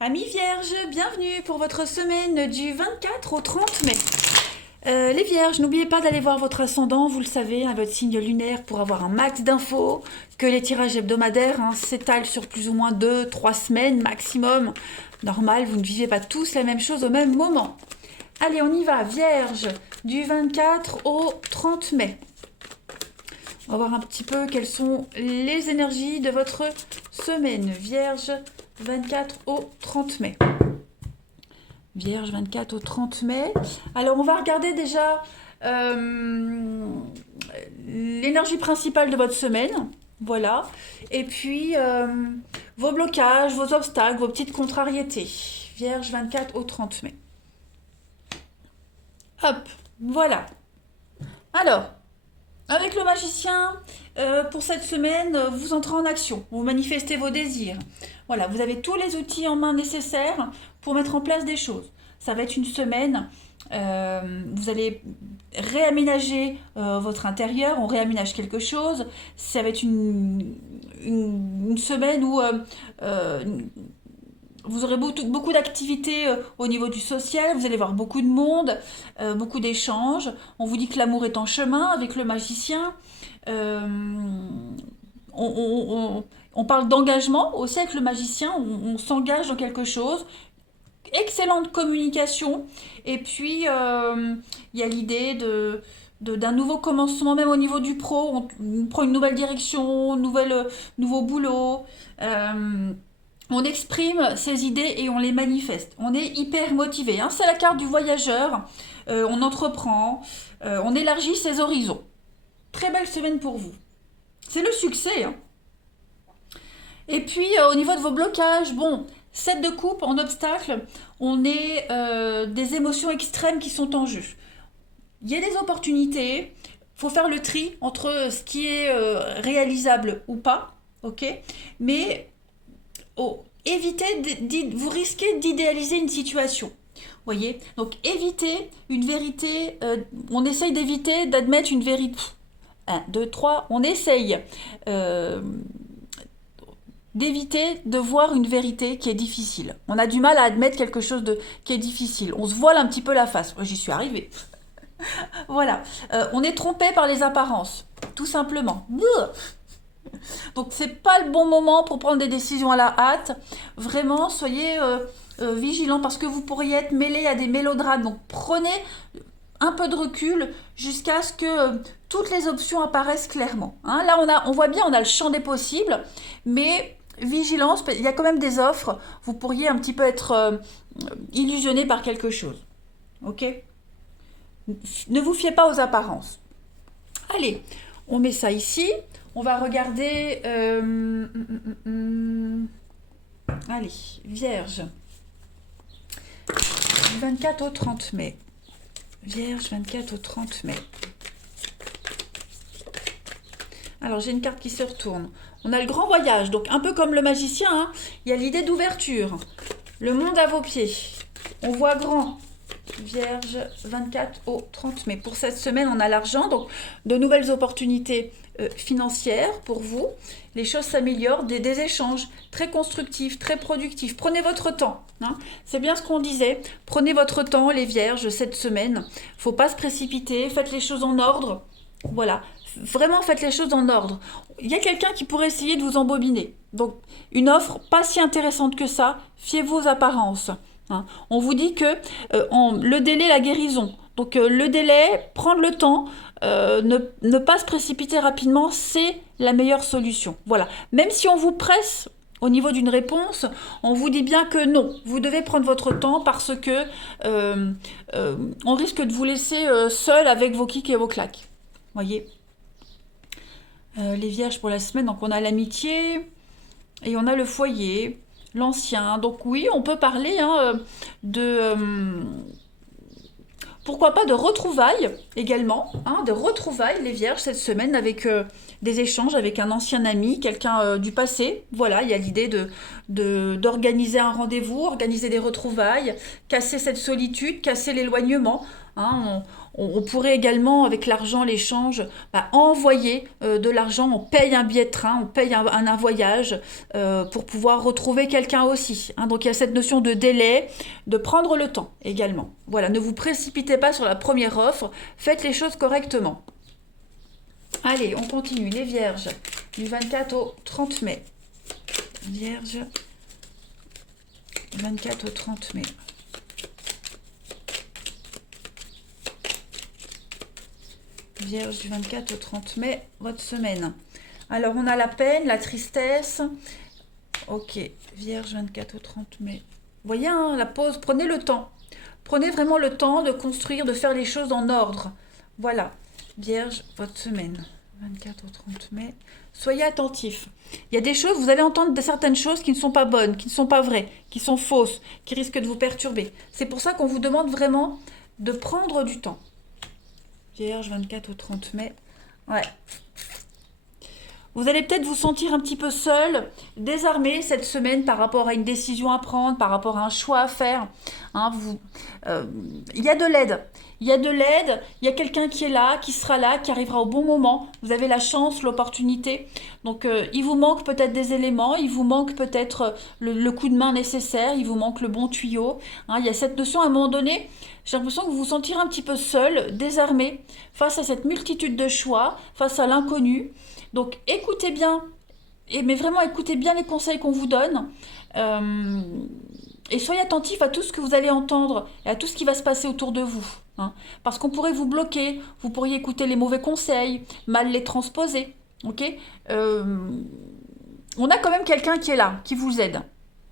Amis vierges, bienvenue pour votre semaine du 24 au 30 mai. Les vierges, n'oubliez pas d'aller voir votre ascendant, vous le savez, votre signe lunaire pour avoir un max d'infos, que les tirages hebdomadaires s'étalent sur plus ou moins 2, 3 semaines maximum. Normal, vous ne vivez pas tous la même chose au même moment. Allez, on y va, vierge, du 24 au 30 mai. On va voir un petit peu quelles sont les énergies de votre semaine. Vierge, 24 au 30 mai. Vierge, 24 au 30 mai. Alors, on va regarder déjà l'énergie principale de votre semaine. Voilà. Et puis, vos blocages, vos obstacles, vos petites contrariétés. Vierge, 24 au 30 mai. Hop, voilà. Alors, avec le magicien, pour cette semaine, vous entrez en action, vous manifestez vos désirs. Voilà, vous avez tous les outils en main nécessaires pour mettre en place des choses. Ça va être une semaine, vous allez réaménager votre intérieur, on réaménage quelque chose. Ça va être une semaine où euh, vous aurez beaucoup d'activités au niveau du social, vous allez voir beaucoup de monde, beaucoup d'échanges. On vous dit que l'amour est en chemin avec le magicien. Euh, on parle d'engagement aussi avec le magicien, on s'engage dans quelque chose. Excellente communication. Et puis, il y a l'idée d'un nouveau commencement, même au niveau du pro. On prend une nouvelle direction, nouveau boulot. On exprime ses idées et on les manifeste. On est hyper motivé. C'est la carte du voyageur. On entreprend, on élargit ses horizons. Très belle semaine pour vous. C'est le succès. Et puis au niveau de vos blocages, bon, 7 de coupe en obstacle, on est des émotions extrêmes qui sont en jeu. Il y a des opportunités, il faut faire le tri entre ce qui est réalisable ou pas, ok. Mais évitez, vous risquez d'idéaliser une situation. Voyez, donc évitez une vérité, on essaye d'éviter d'admettre une vérité. 1, 2, 3, on essaye d'éviter de voir une vérité qui est difficile. On a du mal à admettre quelque chose qui est difficile. On se voile un petit peu la face. J'y suis arrivée. Voilà. On est trompé par les apparences, tout simplement. Donc c'est pas le bon moment pour prendre des décisions à la hâte. Vraiment, soyez vigilants parce que vous pourriez être mêlé à des mélodrames. Donc prenez un peu de recul jusqu'à ce que toutes les options apparaissent clairement. Là, on voit bien, on a le champ des possibles, mais vigilance, il y a quand même des offres. Vous pourriez un petit peu être illusionné par quelque chose. Ok? Ne vous fiez pas aux apparences. Allez, on met ça ici. On va regarder. Allez, Vierge. Du 24 au 30 mai. Vierge, 24 au 30 mai. Alors, j'ai une carte qui se retourne. On a le grand voyage, donc un peu comme le magicien, il y a l'idée d'ouverture. Le monde à vos pieds. On voit grand. Vierge, 24 au 30 mai. Pour cette semaine, on a l'argent, donc de nouvelles opportunités financières pour vous. Les choses s'améliorent, des échanges très constructifs, très productifs. Prenez votre temps. C'est bien ce qu'on disait. Prenez votre temps, les vierges, cette semaine. Faut pas se précipiter, faites les choses en ordre. Voilà, vraiment faites les choses en ordre. Il y a quelqu'un qui pourrait essayer de vous embobiner. Donc, une offre pas si intéressante que ça, fiez-vous aux apparences. On vous dit que le délai, la guérison. Donc le délai, prendre le temps, ne pas se précipiter rapidement, c'est la meilleure solution. Voilà. Même si on vous presse au niveau d'une réponse, on vous dit bien que non, vous devez prendre votre temps parce que on risque de vous laisser seul avec vos kicks et vos claques. Voyez. Les vierges pour la semaine, donc on a l'amitié et on a le foyer, l'ancien. Donc oui, on peut parler de pourquoi pas de retrouvailles également, de retrouvailles les vierges cette semaine avec des échanges avec un ancien ami, quelqu'un du passé. Voilà, il y a l'idée d'organiser un rendez-vous, organiser des retrouvailles, casser cette solitude, casser l'éloignement. hein. On pourrait également, avec l'argent, l'échange, envoyer de l'argent, on paye un billet de train, on paye un voyage pour pouvoir retrouver quelqu'un aussi, hein. Donc il y a cette notion de délai, de prendre le temps également. Voilà, ne vous précipitez pas sur la première offre, faites les choses correctement. Allez, on continue. Les vierges, du 24 au 30 mai. Vierge, 24 au 30 mai. Vierge, du 24 au 30 mai, votre semaine. Alors, on a la peine, la tristesse. Ok, Vierge, 24 au 30 mai. Vous voyez, hein, la pause, prenez le temps. Prenez vraiment le temps de construire, de faire les choses en ordre. Voilà, Vierge, votre semaine. 24 au 30 mai. Soyez attentifs. Il y a des choses, vous allez entendre certaines choses qui ne sont pas bonnes, qui ne sont pas vraies, qui sont fausses, qui risquent de vous perturber. C'est pour ça qu'on vous demande vraiment de prendre du temps. Vierge, 24 au 30 mai. Ouais. Vous allez peut-être vous sentir un petit peu seul, désarmé cette semaine par rapport à une décision à prendre, par rapport à un choix à faire. Hein, il y a de l'aide. Il y a de l'aide, il y a quelqu'un qui est là, qui sera là, qui arrivera au bon moment. Vous avez la chance, l'opportunité. Donc, il vous manque peut-être des éléments, il vous manque peut-être le coup de main nécessaire, il vous manque le bon tuyau. Hein, il y a cette notion, à un moment donné, j'ai l'impression que vous vous sentirez un petit peu seul, désarmé, face à cette multitude de choix, face à l'inconnu. Donc, écoutez bien, mais vraiment écoutez bien les conseils qu'on vous donne. Et soyez attentifs à tout ce que vous allez entendre et à tout ce qui va se passer autour de vous. Hein. Parce qu'on pourrait vous bloquer, vous pourriez écouter les mauvais conseils, mal les transposer. Okay, on a quand même quelqu'un qui est là, qui vous aide.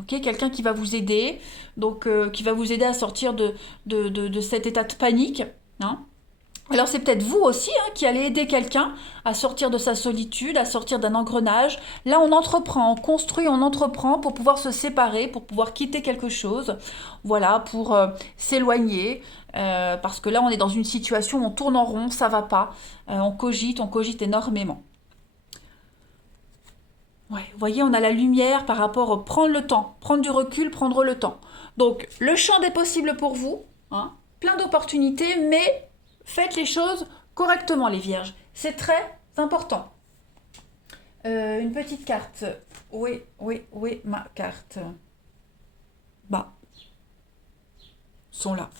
Okay, quelqu'un qui va vous aider, donc qui va vous aider à sortir de cet état de panique. Hein. Alors c'est peut-être vous aussi qui allez aider quelqu'un à sortir de sa solitude, à sortir d'un engrenage. Là on entreprend, on construit, on entreprend pour pouvoir se séparer, pour pouvoir quitter quelque chose, voilà, pour s'éloigner, parce que là on est dans une situation où on tourne en rond, ça va pas, on cogite énormément. Ouais, vous voyez, on a la lumière par rapport au prendre le temps, prendre du recul, prendre le temps. Donc le champ des possibles pour vous, hein, plein d'opportunités, mais faites les choses correctement, les vierges. C'est très important. Une petite carte. Où est ma carte? Bah, sont là.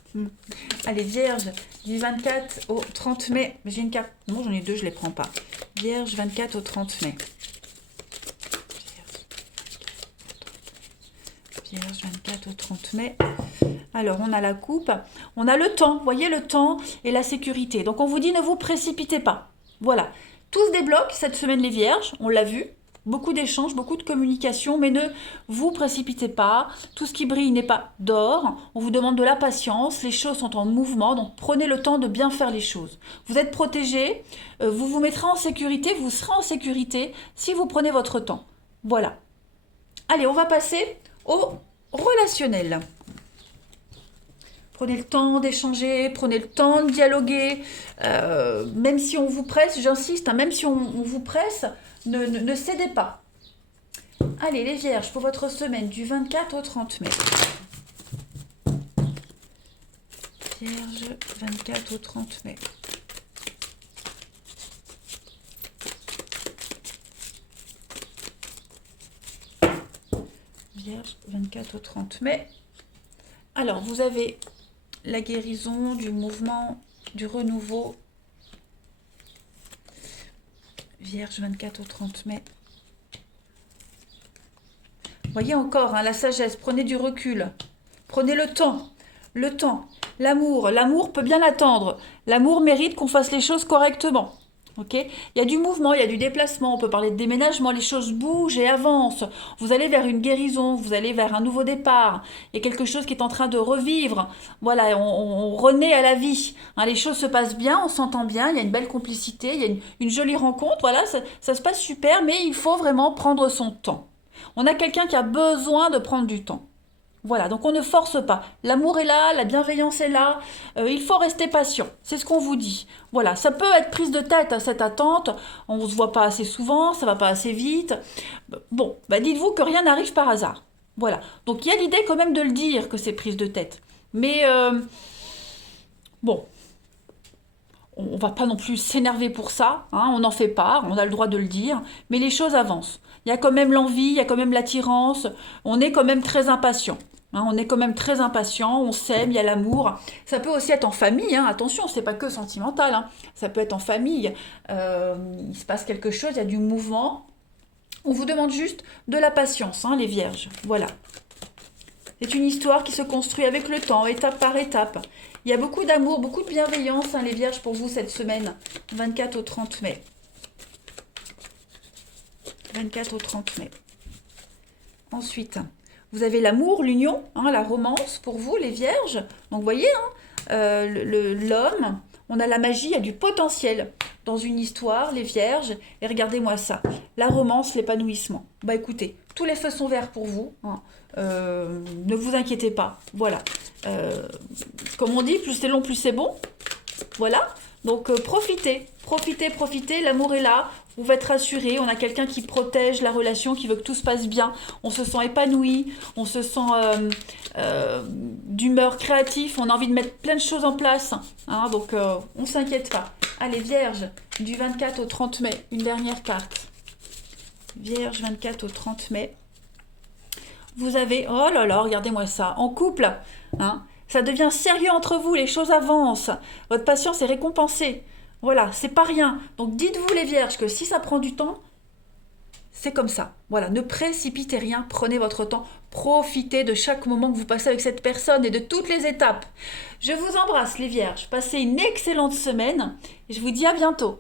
Allez, vierge, du 24 au 30 mai. J'ai une carte. Non, j'en ai deux, je les prends pas. Vierge, 24 au 30 mai. Vierge, 24 au 30 mai. Alors, on a la coupe, on a le temps, vous voyez, le temps et la sécurité. Donc, on vous dit, ne vous précipitez pas. Voilà. Tout se débloque cette semaine, les vierges, on l'a vu. Beaucoup d'échanges, beaucoup de communication, mais ne vous précipitez pas. Tout ce qui brille n'est pas d'or. On vous demande de la patience. Les choses sont en mouvement, donc prenez le temps de bien faire les choses. Vous êtes protégés, vous vous mettrez en sécurité, vous serez en sécurité si vous prenez votre temps. Voilà. Allez, on va passer au relationnel. Prenez le temps d'échanger, prenez le temps de dialoguer. Même si on vous presse, j'insiste, même si on vous presse, ne cédez pas. Allez, les vierges, pour votre semaine du 24 au 30 mai. Vierge, 24 au 30 mai. Vierge, 24 au 30 mai. Alors, vous avez la guérison, du mouvement, du renouveau. Vierge, 24 au 30 mai. Voyez encore, la sagesse, prenez du recul. Prenez le temps. Le temps. L'amour. L'amour peut bien l'attendre. L'amour mérite qu'on fasse les choses correctement. Okay, il y a du mouvement, il y a du déplacement, on peut parler de déménagement, les choses bougent et avancent. Vous allez vers une guérison, vous allez vers un nouveau départ. Il y a quelque chose qui est en train de revivre. Voilà, on renaît à la vie. Les choses se passent bien, on s'entend bien, il y a une belle complicité, il y a une jolie rencontre. Voilà, ça se passe super, mais il faut vraiment prendre son temps. On a quelqu'un qui a besoin de prendre du temps. Voilà, donc on ne force pas. L'amour est là, la bienveillance est là. Il faut rester patient. C'est ce qu'on vous dit. Voilà, ça peut être prise de tête, cette attente. On ne se voit pas assez souvent, ça va pas assez vite. Bon, dites-vous que rien n'arrive par hasard. Voilà. Donc il y a l'idée quand même de le dire que c'est prise de tête. Mais bon, on va pas non plus s'énerver pour ça, hein, on en fait part, on a le droit de le dire, mais les choses avancent. Il y a quand même l'envie, il y a quand même l'attirance, on est quand même très impatient. Hein, on est quand même très impatient, on s'aime, il y a l'amour. Ça peut aussi être en famille, hein, attention, c'est pas que sentimental, hein, ça peut être en famille. Il se passe quelque chose, il y a du mouvement. On vous demande juste de la patience, hein, les vierges. Voilà. C'est une histoire qui se construit avec le temps, étape par étape. Il y a beaucoup d'amour, beaucoup de bienveillance, hein, les vierges, pour vous cette semaine, 24 au 30 mai. 24 au 30 mai. Ensuite, vous avez l'amour, l'union, hein, la romance pour vous, les vierges. Donc, vous voyez, hein, l'homme, on a la magie, il y a du potentiel dans une histoire, les vierges. Et regardez-moi ça, la romance, l'épanouissement. Bah écoutez, tous les feux sont verts pour vous, hein. Ne vous inquiétez pas, voilà. Comme on dit, plus c'est long, plus c'est bon. Voilà, donc profitez, l'amour est là, vous va être rassuré, on a quelqu'un qui protège la relation, qui veut que tout se passe bien, on se sent épanoui, on se sent d'humeur créatif, on a envie de mettre plein de choses en place, hein, donc on ne s'inquiète pas. Allez, Vierge, du 24 au 30 mai, une dernière carte. Vierge, 24 au 30 mai. Vous avez, oh là là, regardez-moi ça, en couple, hein, ça devient sérieux entre vous, les choses avancent, votre patience est récompensée. Voilà, c'est pas rien. Donc dites-vous les vierges que si ça prend du temps, c'est comme ça. Voilà, ne précipitez rien, prenez votre temps, profitez de chaque moment que vous passez avec cette personne et de toutes les étapes. Je vous embrasse les vierges, passez une excellente semaine et je vous dis à bientôt.